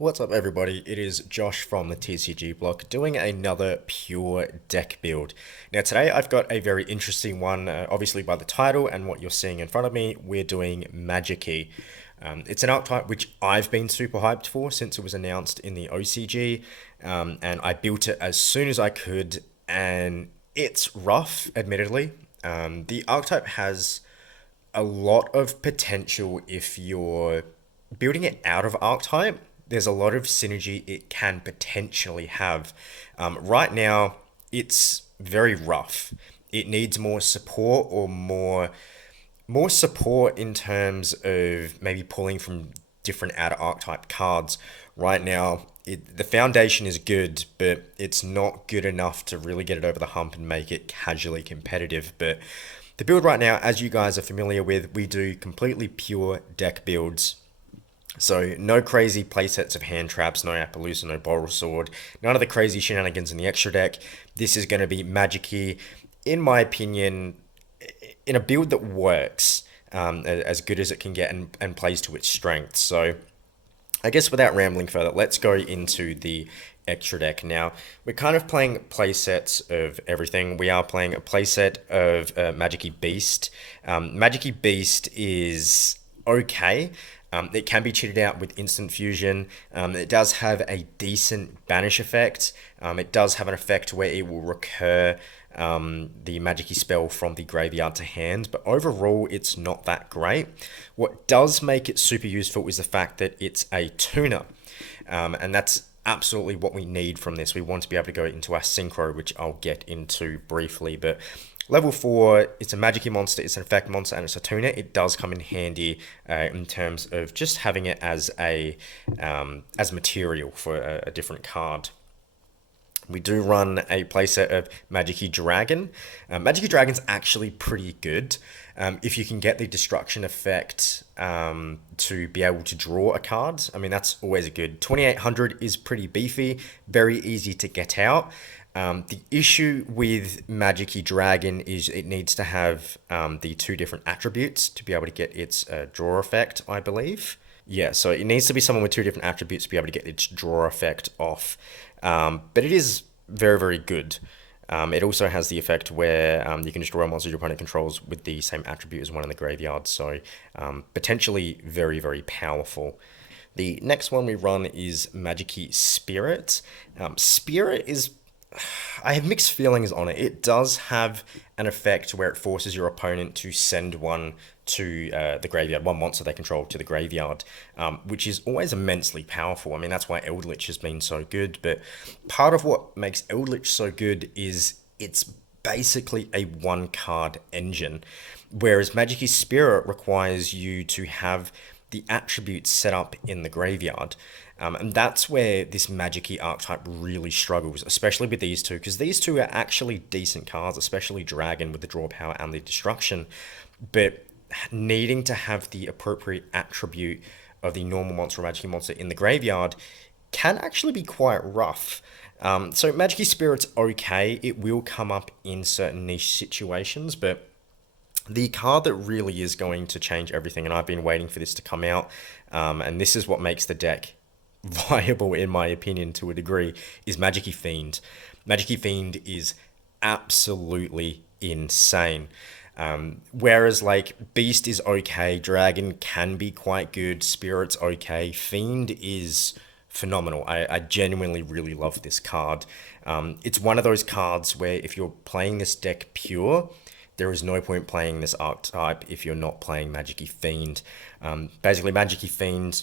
What's up, everybody? It is Josh from the TCG blog doing another pure deck build. Now, today I've got a very interesting one. Obviously, by the title and what you're seeing in front of me, we're doing Magikey. It's an archetype which I've been super hyped for since it was announced in the OCG, and I built it as soon as I could, and it's rough, admittedly. The archetype has a lot of potential if you're building it out of archetype. There's a lot of synergy it can potentially have. Right now, it's very rough. It needs more support or more support in terms of maybe pulling from different outer archetype cards. Right now, the foundation is good, but it's not good enough to really get it over the hump and make it casually competitive. But the build right now, as you guys are familiar with, we do completely pure deck builds. So no crazy playsets of hand traps, no Appaloosa, no Boral Sword, none of the crazy shenanigans in the extra deck. This is going to be Magikey, in my opinion, in a build that works as good as it can get and plays to its strengths. So I guess without rambling further, let's go into the extra deck. Now, we're kind of playing playsets of everything. We are playing a playset of Magikey Beast. Magikey Beast is okay. It can be cheated out with instant fusion. It does have a decent banish effect. It does have an effect where it will recur the Magikey spell from the graveyard to hand, but overall it's not that great. What does make it super useful is the fact that it's a tuner, and that's absolutely what we need from this. We want to be able to go into our synchro, which I'll get into briefly, but level 4, it's a Magikey monster, it's an effect monster, and it's a tuner. It does come in handy in terms of just having it as material for a different card. We do run a playset of Magikey Dragon. Magikey Dragon's actually pretty good. If you can get the destruction effect to be able to draw a card, I mean, that's always a good. 2800 is pretty beefy, very easy to get out. The issue with Magikey Dragon is it needs to have the 2 different attributes to be able to get its draw effect, I believe. Yeah, so it needs to be someone with 2 different attributes to be able to get its draw effect off. But it is very, very good. It also has the effect where you can destroy a monster your opponent controls with the same attribute as one in the graveyard. So potentially very, very powerful. The next one we run is Magikey Spirit. Spirit is... I have mixed feelings on it. It does have an effect where it forces your opponent to send one to the graveyard, one monster they control to the graveyard, which is always immensely powerful. I mean, that's why Eldritch has been so good, but part of what makes Eldritch so good is it's basically a one-card engine, whereas Magikey Spirit requires you to have the attributes set up in the graveyard. And that's where this Magikey archetype really struggles, especially with these two, because these two are actually decent cards, especially Dragon with the draw power and the destruction. But needing to have the appropriate attribute of the normal monster or Magikey monster in the graveyard can actually be quite rough. So Magikey Spirit's okay. It will come up in certain niche situations, but the card that really is going to change everything, and I've been waiting for this to come out, and this is what makes the deck viable, in my opinion, to a degree, is Magikey Fiend. Magikey Fiend is absolutely insane. Whereas, like, Beast is okay, Dragon can be quite good, Spirit's okay, Fiend is phenomenal. I genuinely really love this card. It's one of those cards where if you're playing this deck pure, there is no point playing this archetype if you're not playing Magikey Fiend. Basically, Magikey Fiend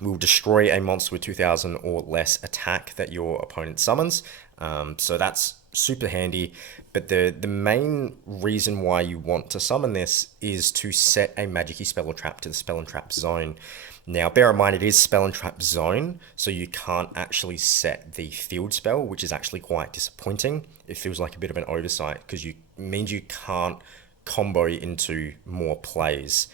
will destroy a monster with 2000 or less attack that your opponent summons. So that's super handy. But the main reason why you want to summon this is to set a Magikey spell or trap to the spell and trap zone. Now, bear in mind, it is spell and trap zone, so you can't actually set the field spell, which is actually quite disappointing. It feels like a bit of an oversight, because it means you can't combo into more plays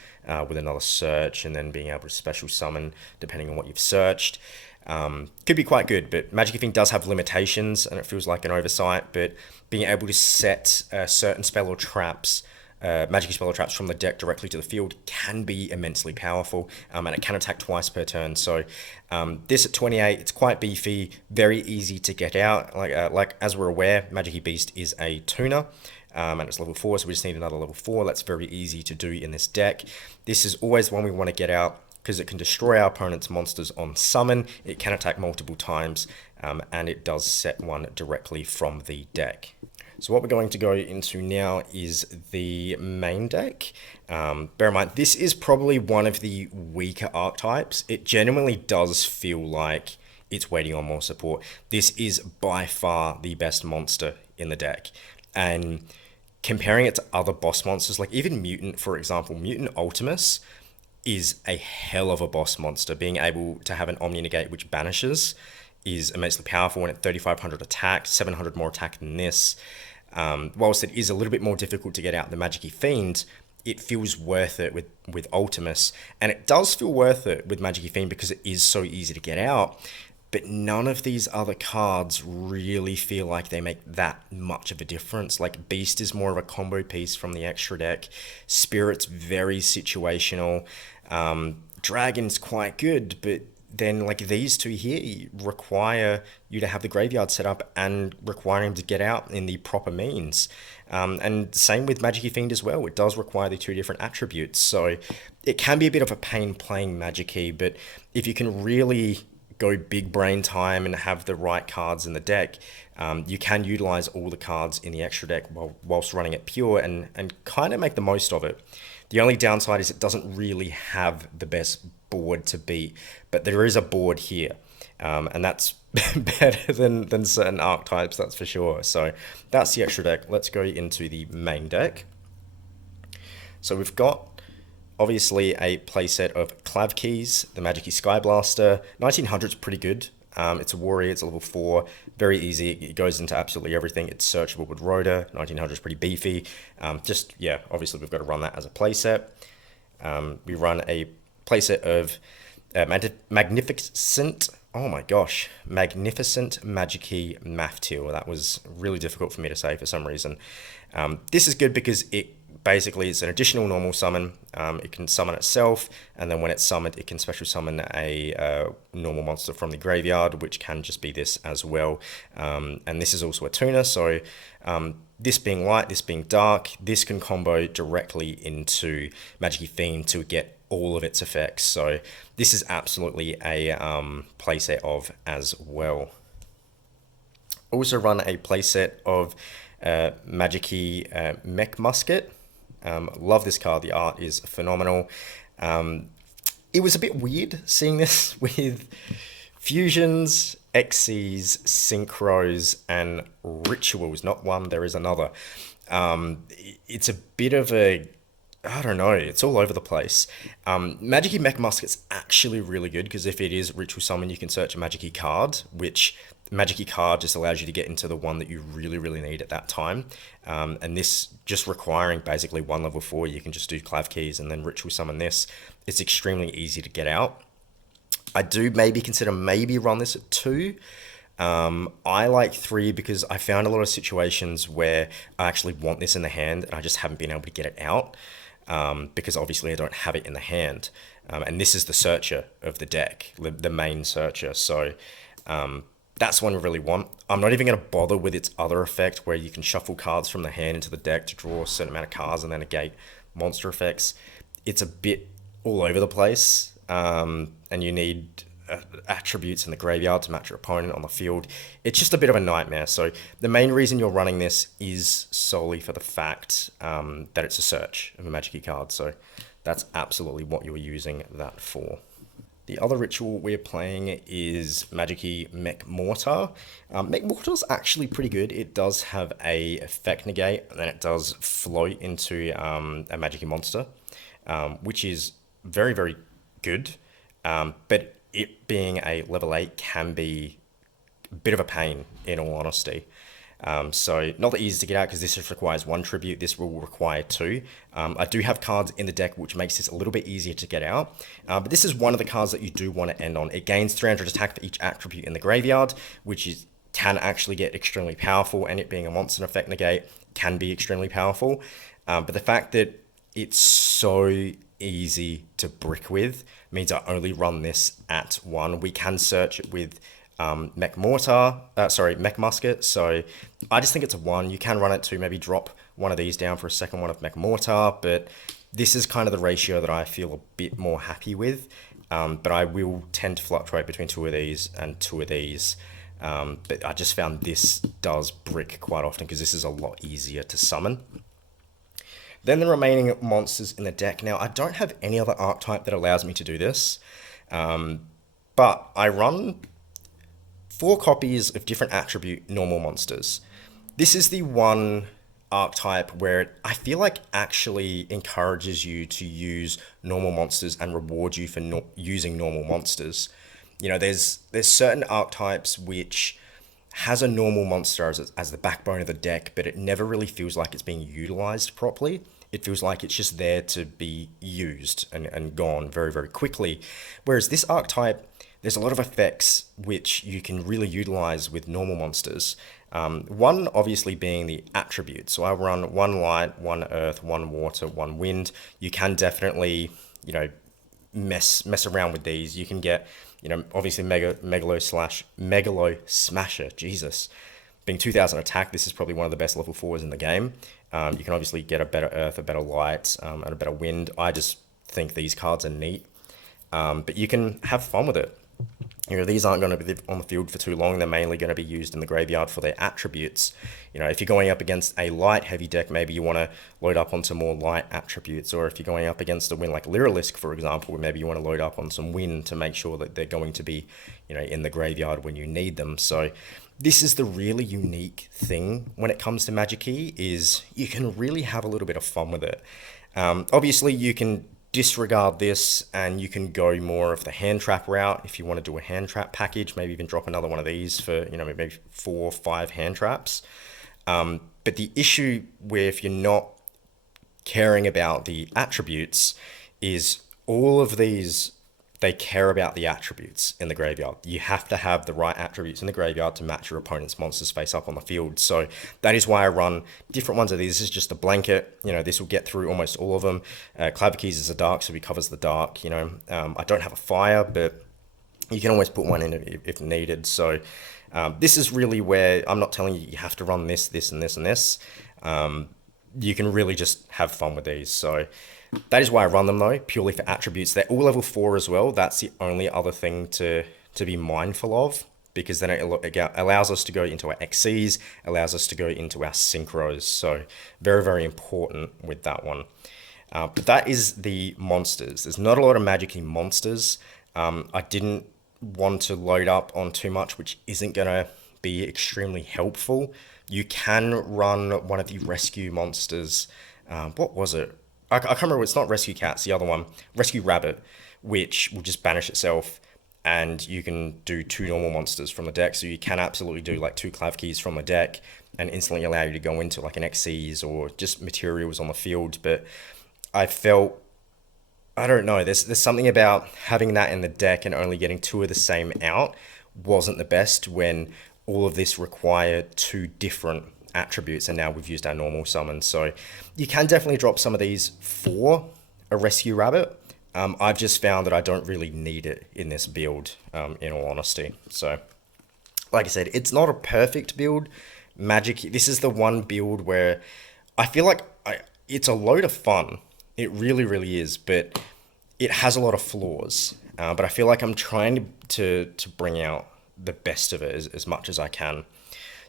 with another search and then being able to special summon depending on what you've searched. Could be quite good, but Magikey Fiend does have limitations and it feels like an oversight, but being able to set certain spell or traps Magikey spell traps from the deck directly to the field can be immensely powerful, and it can attack twice per turn. So this at 28, it's quite beefy, very easy to get out. Like as we're aware, Magikey Beast is a tuner. And it's level 4, so we just need another level 4. That's very easy to do in this deck. This is always one we want to get out because it can destroy our opponent's monsters on summon. It can attack multiple times, and it does set one directly from the deck. So what we're going to go into now is the main deck. Bear in mind, this is probably one of the weaker archetypes. It genuinely does feel like it's waiting on more support. This is by far the best monster in the deck. And comparing it to other boss monsters, like even Mutant, for example, Mutant Ultimus is a hell of a boss monster. Being able to have an Omni Negate which banishes is immensely powerful, and at 3,500 attack, 700 more attack than this. Whilst it is a little bit more difficult to get out the Magikey Fiend, it feels worth it with Ultimus, and it does feel worth it with Magikey Fiend because it is so easy to get out. But none of these other cards really feel like they make that much of a difference. Like Beast is more of a combo piece from the extra deck. Spirit's very situational. Dragon's quite good, but then like these two here require you to have the graveyard set up and require him to get out in the proper means. And same with Magikey Fiend as well. It does require the two different attributes. So it can be a bit of a pain playing Magikey, but if you can really go big brain time and have the right cards in the deck, you can utilize all the cards in the extra deck whilst running it pure and kind of make the most of it. The only downside is it doesn't really have the best board to beat, but there is a board here, and that's better than certain archetypes, that's for sure. So that's the extra deck. Let's go into the main deck. So we've got obviously a playset of Clav Keys, the Magikey Sky Blaster. 1900 is pretty good. It's a warrior, it's a level 4, very easy. It goes into absolutely everything. It's searchable with Rhoda. 1900 is pretty beefy. Yeah, obviously we've got to run that as a playset. We run a playset of Magnificent Magikey Maftil. That was really difficult for me to say for some reason. This is good because it basically is an additional normal summon. It can summon itself, and then when it's summoned, it can special summon a normal monster from the graveyard, which can just be this as well. And this is also a tuner, so this being light, this being dark, this can combo directly into Magikey Fiend to get all of its effects. So this is absolutely a playset of as well. Also run a playset of Magikey Mech Musket. Love this card. The art is phenomenal. It was a bit weird seeing this with fusions, Xyz, synchros, and rituals. Not one, there is another. It's a bit of a, I don't know, it's all over the place. Magikey Mech Musket's actually really good because if it is ritual summon, you can search a Magikey card, which Magikey card just allows you to get into the one that you really, really need at that time. And this just requiring basically one level 4, you can just do Clav Keys and then ritual summon this. It's extremely easy to get out. I do consider run this at 2. I like 3 because I found a lot of situations where I actually want this in the hand and I just haven't been able to get it out because obviously I don't have it in the hand. And this is the searcher of the deck, the main searcher. So that's one we really want. I'm not even going to bother with its other effect where you can shuffle cards from the hand into the deck to draw a certain amount of cards and then negate monster effects. It's a bit all over the place, and you need attributes in the graveyard to match your opponent on the field. It's just a bit of a nightmare. So the main reason you're running this is solely for the fact that it's a search of a Magikey card. So that's absolutely what you're using that for. The other ritual we're playing is Magikey Mech Mortar. Mech Mortar's actually pretty good. It does have a effect negate, and then it does float into a Magikey monster, which is very, very good. But it being a level 8 can be a bit of a pain, in all honesty. So not the easiest to get out because this just requires 1 tribute. This will require 2. I do have cards in the deck which makes this a little bit easier to get out. But this is one of the cards that you do want to end on. It gains 300 attack for each attribute in the graveyard, which can actually get extremely powerful, and it being a monster effect negate can be extremely powerful. But the fact that it's so easy to brick with means I only run this at 1. We can search it with Mech Musket. So I just think it's a 1. You can run it to maybe drop one of these down for a second one of Mech Mortar, but this is kind of the ratio that I feel a bit more happy with. But I will tend to fluctuate between 2 of these and 2 of these. But I just found this does brick quite often because this is a lot easier to summon. Then the remaining monsters in the deck. Now, I don't have any other archetype that allows me to do this, but I run 4 copies of different attribute normal monsters. This is the one archetype where I feel like actually encourages you to use normal monsters and rewards you for using normal monsters. You know, there's certain archetypes which has a normal monster as the backbone of the deck, but it never really feels like it's being utilized properly. It feels like it's just there to be used and gone very, very quickly. Whereas this archetype, there's a lot of effects which you can really utilize with normal monsters. One obviously being the attributes. So I run 1 light, 1 earth, 1 water, 1 wind. You can definitely, you know, mess around with these. You can get, you know, obviously Megalo Smasher, Jesus. Being 2000 attack, this is probably one of the best level 4s in the game. You can obviously get a better earth, a better light, and a better wind. I just think these cards are neat. But you can have fun with it. You know, these aren't going to be on the field for too long. They're mainly going to be used in the graveyard for their attributes. You know, if you're going up against a light heavy deck, maybe you want to load up onto more light attributes. Or if you're going up against a win like Lyrilisk, for example, maybe you want to load up on some wind to make sure that they're going to be, you know, in the graveyard when you need them. So this is the really unique thing when it comes to Magikey, is you can really have a little bit of fun with it. Obviously, you can disregard this and you can go more of the hand trap route if you want to do a hand trap package, maybe even drop another one of these for, you know, maybe 4 or 5 hand traps. But the issue where if you're not caring about the attributes is all of these, they care about the attributes in the graveyard. You have to have the right attributes in the graveyard to match your opponent's monsters face up on the field. So that is why I run different ones of these. This is just a blanket. You know, this will get through almost all of them. Clavikeys is a dark, so he covers the dark. You know, I don't have a fire, but you can always put one in if needed. So this is really where I'm not telling you you have to run this, this, and this, and this. You can really just have fun with these. So that is why I run them, though, purely for attributes. They're all level 4 as well. That's the only other thing to be mindful of, because then it allows us to go into our XCs, allows us to go into our synchros. So very, very important with that one. But that is the monsters. There's not a lot of Magikey monsters. I didn't want to load up on too much, which isn't going to be extremely helpful. You can run one of the rescue monsters. What was it? I can't remember. It's not Rescue Cats, the other one. Rescue Rabbit, which will just banish itself, and you can do 2 normal monsters from the deck. So you can absolutely do like 2 Clavikeys from the deck and instantly allow you to go into like an XCs or just materials on the field. But I felt, I don't know, there's something about having that in the deck and only getting 2 of the same out wasn't the best when all of this required 2 different attributes, and now we've used our normal summons. So you can definitely drop some of these for a Rescue Rabbit. I've just found that I don't really need it in this build, in all honesty. So like I said, it's not a perfect build. This is the one build where I feel like it's a load of fun. It really, really is, but it has a lot of flaws. But I feel like I'm trying to bring out the best of it as much as I can.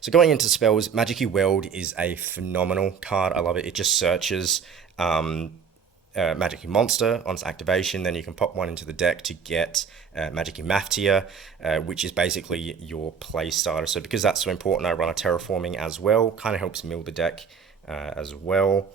So going into spells, Magikey Weld is a phenomenal card. I love it. It just searches Magikey Monster on its activation. Then you can pop one into the deck to get Magikey Maftia, which is basically your play starter. So because that's so important, I run a Terraforming as well. Kind of helps mill the deck as well.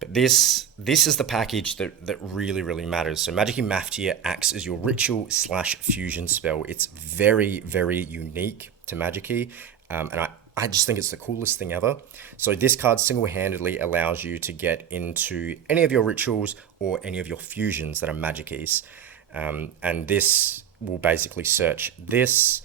But this is the package that really, really matters. So Magikey Maftia acts as your ritual/fusion spell. It's very, very unique to Magikey. And I just think it's the coolest thing ever. So this card single-handedly allows you to get into any of your rituals or any of your fusions that are Magikeys. And this will basically search this.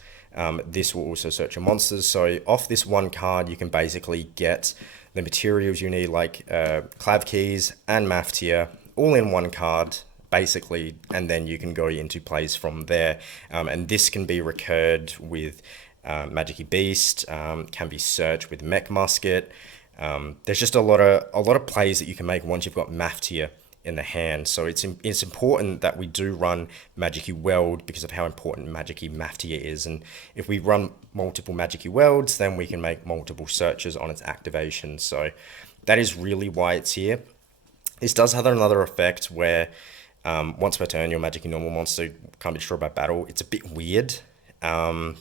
This will also search your monsters. So off this one card, you can basically get the materials you need, like clav keys and Maftia, all in one card, basically, and then you can go into plays from there. And this can be recurred with Magikey Beast, can be searched with Mech Musket. There's just a lot of plays that you can make once you've got Maftia in the hand. So it's important that we do run Magikey Weld because of how important Magikey Maftia is. And if we run multiple Magikey Welds, then we can make multiple searches on its activation. So that is really why it's here. This does have another effect where once per turn, your Magikey normal monster can't be destroyed by battle. It's a bit weird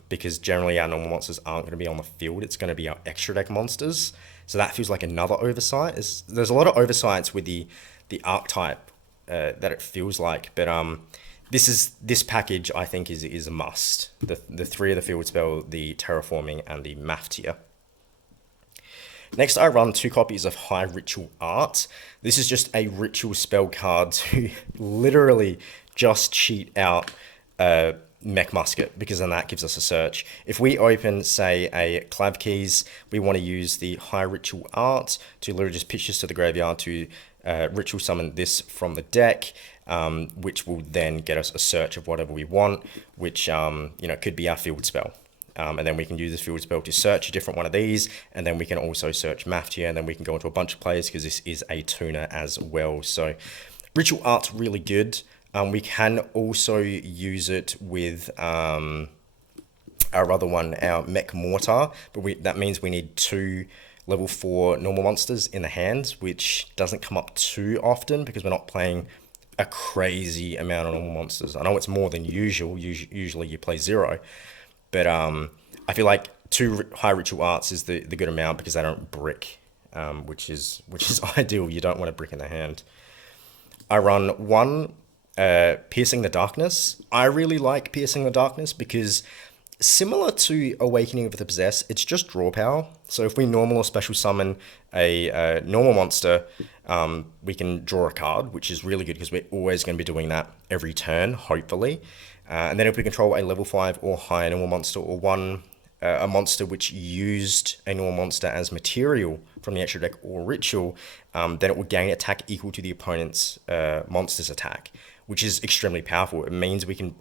because generally our normal monsters aren't going to be on the field. It's going to be our extra deck monsters. So that feels like another oversight. There's a lot of oversights with the archetype that it feels like, but this package I think is a must. The 3 of the field spell, the terraforming, and the Maftia. Next, I run 2 copies of High Ritual Art. This is just a ritual spell card to literally just cheat out Mech Musket, because then that gives us a search. If we open, say, a Clav Keys, we want to use the High Ritual Art to literally just pitch this to the graveyard to ritual summon this from the deck, which will then get us a search of whatever we want, which could be our field spell. And then we can use this field spell to search a different one of these, and then we can also search Maftia, and then we can go into a bunch of plays because this is a tuner as well. So Ritual Art's really good. We can also use it with our other one, our Mech Mortar, but that means we need 2 level 4 normal monsters in the hand, which doesn't come up too often because we're not playing a crazy amount of normal monsters. I know it's more than usual. Usually you play 0, but I feel like 2 High Ritual Arts is the good amount because they don't brick, which is ideal. You don't want to brick in the hand. I run 1 Piercing the Darkness. I really like Piercing the Darkness because similar to Awakening of the Possessed, it's just draw power. So if we normal or special summon a normal monster, we can draw a card, which is really good because we're always going to be doing that every turn, hopefully. And then if we control a level 5 or higher normal monster, or a monster which used a normal monster as material from the extra deck or ritual, then it will gain attack equal to the opponent's monster's attack, which is extremely powerful. It means we can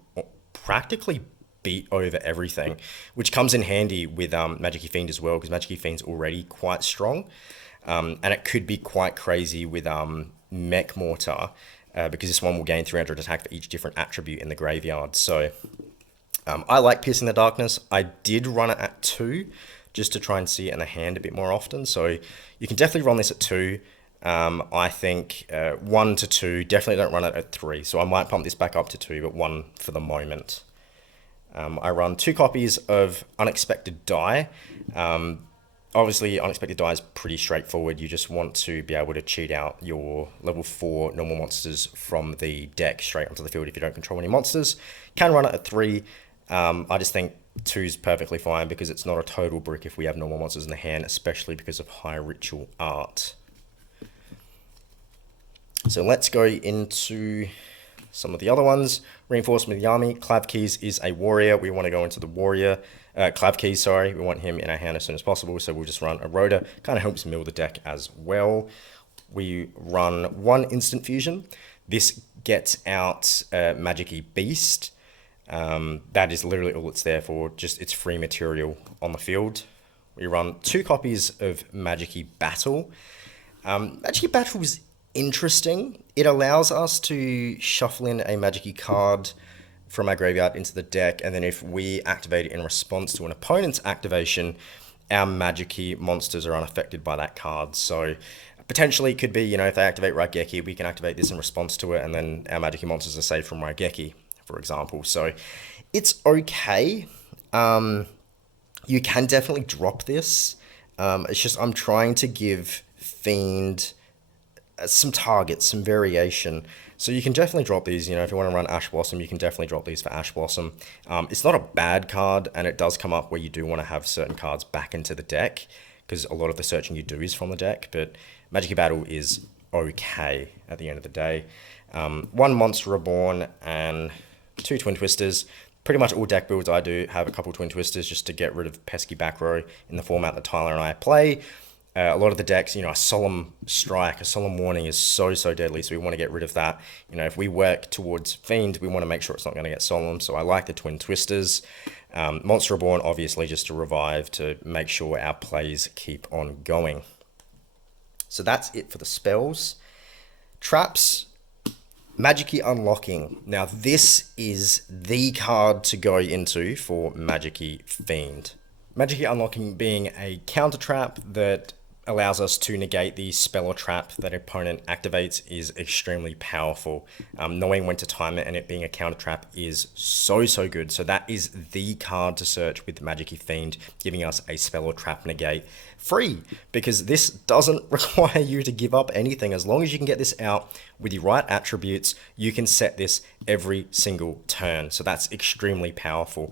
practically beat over everything, which comes in handy with Magikey Fiend as well, because Magikey Fiend's already quite strong, and it could be quite crazy with Mech Mortar, because this one will gain 300 attack for each different attribute in the graveyard. So I like Piercing the Darkness. I did run it at 2 just to try and see it in the hand a bit more often, so you can definitely run this at 2. I think 1 to 2, definitely don't run it at 3, so I might pump this back up to 2, but 1 for the moment. I run 2 copies of Unexpected Die. Obviously, Unexpected Die is pretty straightforward. You just want to be able to cheat out your level 4 normal monsters from the deck straight onto the field if you don't control any monsters. Can run it at 3. I just think 2 is perfectly fine because it's not a total brick if we have normal monsters in the hand, especially because of High Ritual Art. So let's go into some of the other ones. Reinforcement of the Army. Clav Keys is a warrior. We want to go into the warrior. Clav Keys, sorry. We want him in our hand as soon as possible, so we'll just run a Rhoda. Kind of helps mill the deck as well. We run 1 Instant Fusion. This gets out Magikey Beast. That is literally all it's there for. Just it's free material on the field. We run 2 copies of Magikey Battle. Magikey Battle is interesting. It allows us to shuffle in a Magikey card from our graveyard into the deck, and then if we activate it in response to an opponent's activation, our Magikey monsters are unaffected by that card. So potentially it could be, if they activate Magikey, we can activate this in response to it, and then our Magikey monsters are saved from Magikey, for example. So it's okay. You can definitely drop this. It's just I'm trying to give Fiend some targets, some variation. So you can definitely drop these, if you want to run Ash Blossom, you can definitely drop these for Ash Blossom. It's not a bad card, and it does come up where you do want to have certain cards back into the deck, because a lot of the searching you do is from the deck, but Magikey Battle is okay at the end of the day. 1 Monster Reborn and 2 Twin Twisters. Pretty much all deck builds I do have a couple Twin Twisters just to get rid of pesky back row in the format that Tyler and I play. A lot of the decks, a Solemn Strike, a Solemn Warning is so, so deadly, so we want to get rid of that. If we work towards Fiend, we want to make sure it's not going to get Solemn, so I like the Twin Twisters. Monster Reborn, obviously, just to revive, to make sure our plays keep on going. So that's it for the spells. Traps, Magikey Unlocking. Now, this is the card to go into for Magikey Fiend. Magikey Unlocking being a counter trap that allows us to negate the spell or trap that opponent activates is extremely powerful. Knowing when to time it and it being a counter trap is so, so good. So that is the card to search with Magikey Fiend, giving us a spell or trap negate free, because this doesn't require you to give up anything. As long as you can get this out with the right attributes, you can set this every single turn. So that's extremely powerful.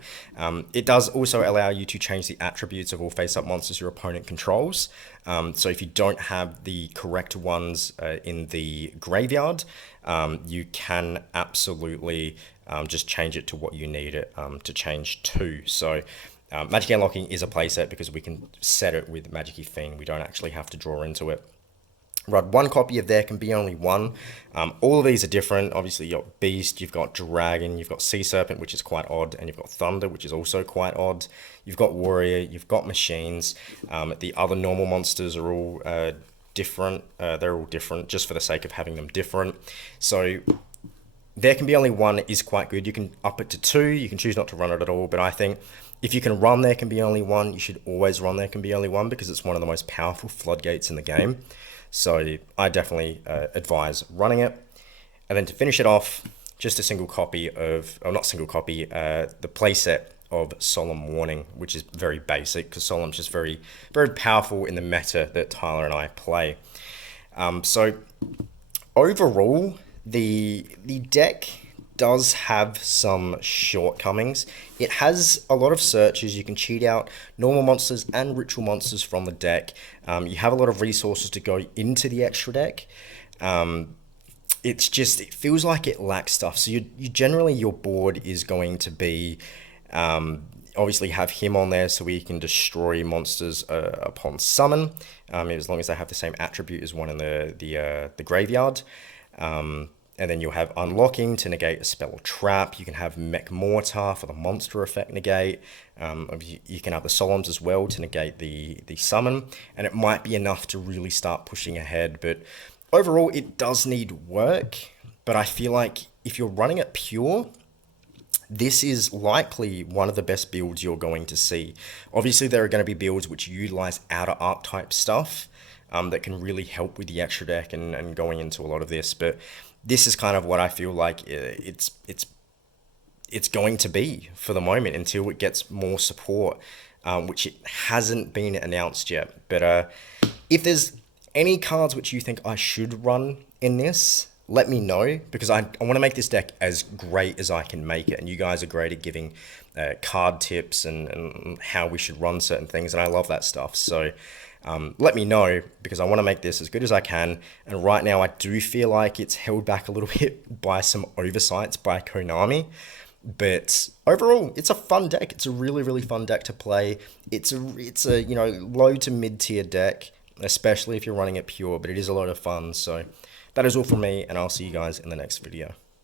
It does also allow you to change the attributes of all face-up monsters your opponent controls. So if you don't have the correct ones in the graveyard, you can absolutely just change it to what you need it to change to. So Magikey Unlocking is a playset because we can set it with Magikey Fiend. We don't actually have to draw into it. Right, one copy of there can be only one. All of these are different. Obviously, you've got Beast, you've got Dragon, you've got Sea Serpent, which is quite odd, and you've got Thunder, which is also quite odd. You've got Warrior, you've got Machines. The other normal monsters are all different. They're all different just for the sake of having them different. So there can be only one is quite good. You can up it to 2. You can choose not to run it at all, but I think if you can run there can be only one, you should always run there can be only one, because it's one of the most powerful floodgates in the game. So I definitely advise running it. And then to finish it off, just a single copy of, or not single copy, the playset of Solemn Warning, which is very basic because Solemn's just very, very powerful in the meta that Tyler and I play. So overall, the deck does have some shortcomings. It has a lot of searches. You can cheat out normal monsters and ritual monsters from the deck. You have a lot of resources to go into the extra deck. It feels like it lacks stuff. So you generally, your board is going to be, obviously have him on there so we can destroy monsters upon summon, as long as they have the same attribute as one in the graveyard. And then you'll have Unlocking to negate a spell or trap. You can have Mech Mortar for the monster effect negate. You can have the Solemns as well to negate the summon. And it might be enough to really start pushing ahead. But overall, it does need work. But I feel like if you're running it pure, this is likely one of the best builds you're going to see. Obviously, there are going to be builds which utilize outer archetype stuff that can really help with the extra deck and going into a lot of this. But this is kind of what I feel like it's going to be for the moment until it gets more support, which it hasn't been announced yet. But if there's any cards which you think I should run in this, let me know, because I want to make this deck as great as I can make it. And you guys are great at giving card tips and how we should run certain things, and I love that stuff. So let me know, because I want to make this as good as I can. And right now I do feel like it's held back a little bit by some oversights by Konami. But overall, it's a fun deck. It's a really, really fun deck to play. It's a low to mid tier deck, especially if you're running it pure, but it is a lot of fun. So that is all from me, and I'll see you guys in the next video.